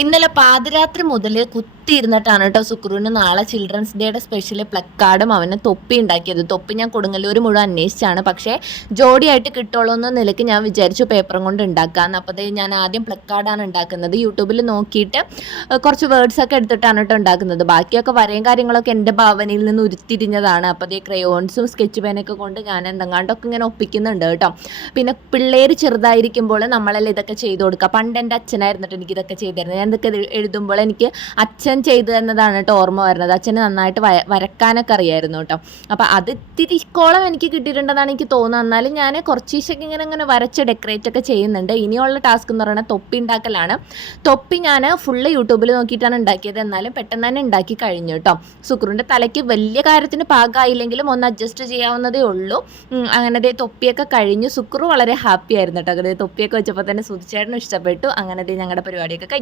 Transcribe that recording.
ഇന്നലെ പാതിരാത്രി മുതൽ കുത്തിയിരുന്നിട്ടാണ് കേട്ടോ സുക്രുവിന് നാളെ ചിൽഡ്രൻസ് ഡേയുടെ സ്പെഷ്യൽ പ്ലക്കാർഡും അവന് തൊപ്പി ഉണ്ടാക്കിയത്. തൊപ്പി ഞാൻ കൊടുങ്ങല്ലൂർ മുഴുവൻ അന്വേഷിച്ചാണ്, പക്ഷേ ജോഡിയായിട്ട് കിട്ടുള്ളൂ എന്ന നിലയ്ക്ക് ഞാൻ വിചാരിച്ചു പേപ്പറും കൊണ്ട് ഉണ്ടാക്കാമെന്ന്. അപ്പോൾ ഞാൻ ആദ്യം പ്ലക്കാർഡാണ് ഉണ്ടാക്കുന്നത്. യൂട്യൂബിൽ നോക്കിയിട്ട് കുറച്ച് വേർഡ്സൊക്കെ എടുത്തിട്ടാണ് കേട്ടോ ഉണ്ടാക്കുന്നത്. ബാക്കിയൊക്കെ വരയും കാര്യങ്ങളൊക്കെ എൻ്റെ ഭാവനയിൽ നിന്ന് ഉരുത്തിരിഞ്ഞതാണ്. അപ്പോൾ ക്രയോൺസും സ്കെച്ച് പെനൊക്കെ കൊണ്ട് ഞാൻ എന്തെങ്ങാണ്ടൊക്കെ ഇങ്ങനെ ഒപ്പിക്കുന്നുണ്ട് കേട്ടോ. പിന്നെ പിള്ളേർ ചെറുതായിരിക്കുമ്പോൾ നമ്മളെല്ലാം ഇതൊക്കെ ചെയ്തു കൊടുക്കുക. പണ്ട് എൻ്റെ അച്ഛനായിരുന്നിട്ട് എനിക്ക് ഇതൊക്കെ ചെയ്തു തരുന്നത്. ഞാൻ ഇതൊക്കെ എഴുതുമ്പോൾ എനിക്ക് അച്ഛൻ ചെയ്തു തന്നതാണ് കേട്ടോ ഓർമ്മ വരുന്നത്. അച്ഛന് നന്നായിട്ട് വരക്കാനൊക്കെ അറിയായിരുന്നു കേട്ടോ. അപ്പോൾ അത് ഇത്തിരിക്കോളം എനിക്ക് കിട്ടിയിട്ടുണ്ടെന്നാണ് എനിക്ക് തോന്നുന്നത്. എന്നാലും ഞാൻ കുറച്ചൊക്കെ ഇങ്ങനെ വരച്ച് ഡെക്കറേറ്റ് ഒക്കെ ചെയ്യുന്നുണ്ട്. ഇനിയുള്ള ടാസ്ക് എന്ന് പറയുന്നത് തൊപ്പി ഉണ്ടാക്കലാണ്. തൊപ്പി ഞാൻ ഫുള്ള് യൂട്യൂബിൽ നോക്കിയിട്ടാണ് ഉണ്ടാക്കിയത്. എന്നാലും പെട്ടെന്ന് തന്നെ ഉണ്ടാക്കി കഴിഞ്ഞു കേട്ടോ. സുക്രുവിൻ്റെ തലയ്ക്ക് വലിയ കാര്യത്തിന് പാകമായില്ലെങ്കിലും ഒന്ന് അഡ്ജസ്റ്റ് ചെയ്യാവുന്നതേ ഉള്ളൂ. അങ്ങനെ തൊപ്പിയൊക്കെ കഴിഞ്ഞു. സുക്രു വളരെ ഹാപ്പി ആയിരുന്നു കേട്ടോ. തൊപ്പിയൊക്കെ വെച്ചപ്പോൾ തന്നെ സുധിച്ചേട്ടനും ഇഷ്ടപ്പെട്ടു. അങ്ങനെ ഞങ്ങളുടെ പരിപാടിയൊക്കെ കഴിഞ്ഞു.